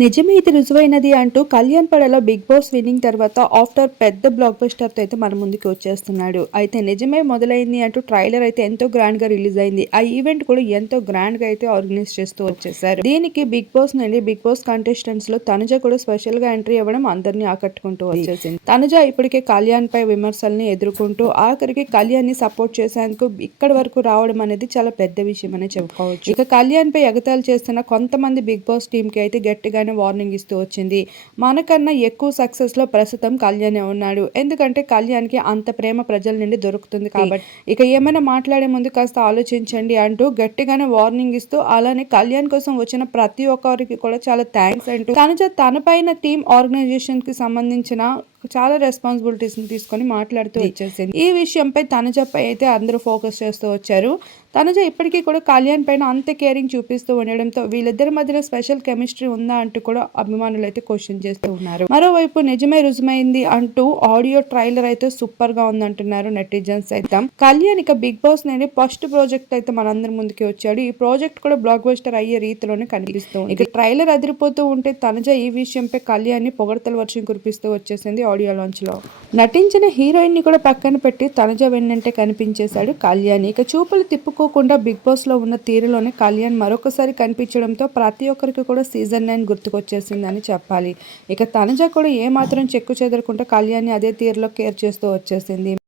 నిజమే ఇది రుజువైనది అంటూ కళ్యాణ్ పడలో బిగ్ బాస్ విన్నింగ్ తర్వాత ఆఫ్టర్ పెద్ద బ్లాక్ బస్టర్ తో అయితే మన ముందుకు వచ్చేస్తున్నాడు. అయితే నిజమే మొదలైంది అంటూ ట్రైలర్ అయితే ఎంతో గ్రాండ్ గా రిలీజ్ అయింది. ఆ ఈవెంట్ కూడా ఎంతో గ్రాండ్ గా అయితే ఆర్గనైజ్ చేస్తూ వచ్చేసారు. దీనికి బిగ్ బాస్ నుండి బిగ్ బాస్ కంటెస్టెంట్స్ లో తనుజ కూడా స్పెషల్ గా ఎంట్రీ ఇవ్వడం అందరినీ ఆకట్టుకుంటూ వచ్చేసింది. తనుజ ఇప్పటికే కళ్యాణ్ పై విమర్శల్ని ఎదుర్కొంటూ ఆఖరికి కళ్యాణ్ ని సపోర్ట్ చేసేందుకు ఇక్కడ వరకు రావడం అనేది చాలా పెద్ద విషయం అని చెప్పుకోవచ్చు. ఇక కళ్యాణ్ పై ఎగతాళి చేస్తున్న కొంతమంది బిగ్ బాస్ టీమ్ కి అయితే గట్టిగా వార్నింగ్ ఇస్తూ వచ్చింది. మనకన్నా ఎక్కువ సక్సెస్ లో ప్రస్తుతం కళ్యాణే ఉన్నాడు. ఎందుకంటే కళ్యాణ్ కి అంత ప్రేమ ప్రజల నుండి దొరుకుతుంది కాబట్టి ఇక ఏమైనా మాట్లాడే ముందు కాస్త ఆలోచించండి అంటూ గట్టిగానే వార్నింగ్ ఇస్తూ అలానే కళ్యాణ్ కోసం వచ్చిన ప్రతి ఒక్కరికి కూడా చాలా థ్యాంక్స్ అంటూ తన పైన టీమ్ ఆర్గనైజేషన్ కి సంబంధించిన చాలా రెస్పాన్సిబిలిటీస్ ని తీసుకొని మాట్లాడుతూ వచ్చేసింది. ఈ విషయంపై తనుజపై అయితే అందరూ ఫోకస్ చేస్తూ వచ్చారు. తనుజ ఇప్పటికీ కూడా కళ్యాణ్ పైన అంత కేరింగ్ చూపిస్తూ ఉండడంతో వీళ్ళిద్దరి మధ్యన స్పెషల్ కెమిస్ట్రీ ఉందా అంటూ కూడా అభిమానులు అయితే క్వశ్చన్ చేస్తూ ఉన్నారు. మరోవైపు నిజమే రుజుమైంది అంటూ ఆడియో ట్రైలర్ అయితే సూపర్ గా ఉందంటున్నారు నెటిజన్స్ అయితే. కళ్యాణ్ ఇక బిగ్ బాస్ నుండి ఫస్ట్ ప్రాజెక్ట్ అయితే మనందరి ముందుకి వచ్చాడు. ఈ ప్రాజెక్ట్ కూడా బ్లాక్ బస్టర్ అయ్యే రీతిలోనే కనిపిస్తుంది. ఇక ట్రైలర్ అదిరిపోతూ ఉంటే తనుజ ఈ విషయంపై కళ్యాణ్ ని పొగడతల వర్షం కురిపిస్తూ వచ్చేసింది. ఆడియో లాంచ్ లో నటించిన హీరోయిన్ ని కూడా పక్కన పెట్టి తనుజ వెన్నంటే కనిపించేశాడు కళ్యాణ్. ఇక చూపులు తిప్పుకోకుండా బిగ్ బాస్ లో ఉన్న తీరులోనే కళ్యాణ్ మరొకసారి కనిపించడంతో ప్రతి ఒక్కరికి కూడా సీజన్ 9 గుర్తుకొచ్చేసిందని చెప్పాలి. ఇక తనుజ కూడా ఏమాత్రం చెక్కు చెదరకుండా కళ్యాణ్ ని అదే తీరులో కేర్ చేస్తూ వచ్చేసింది.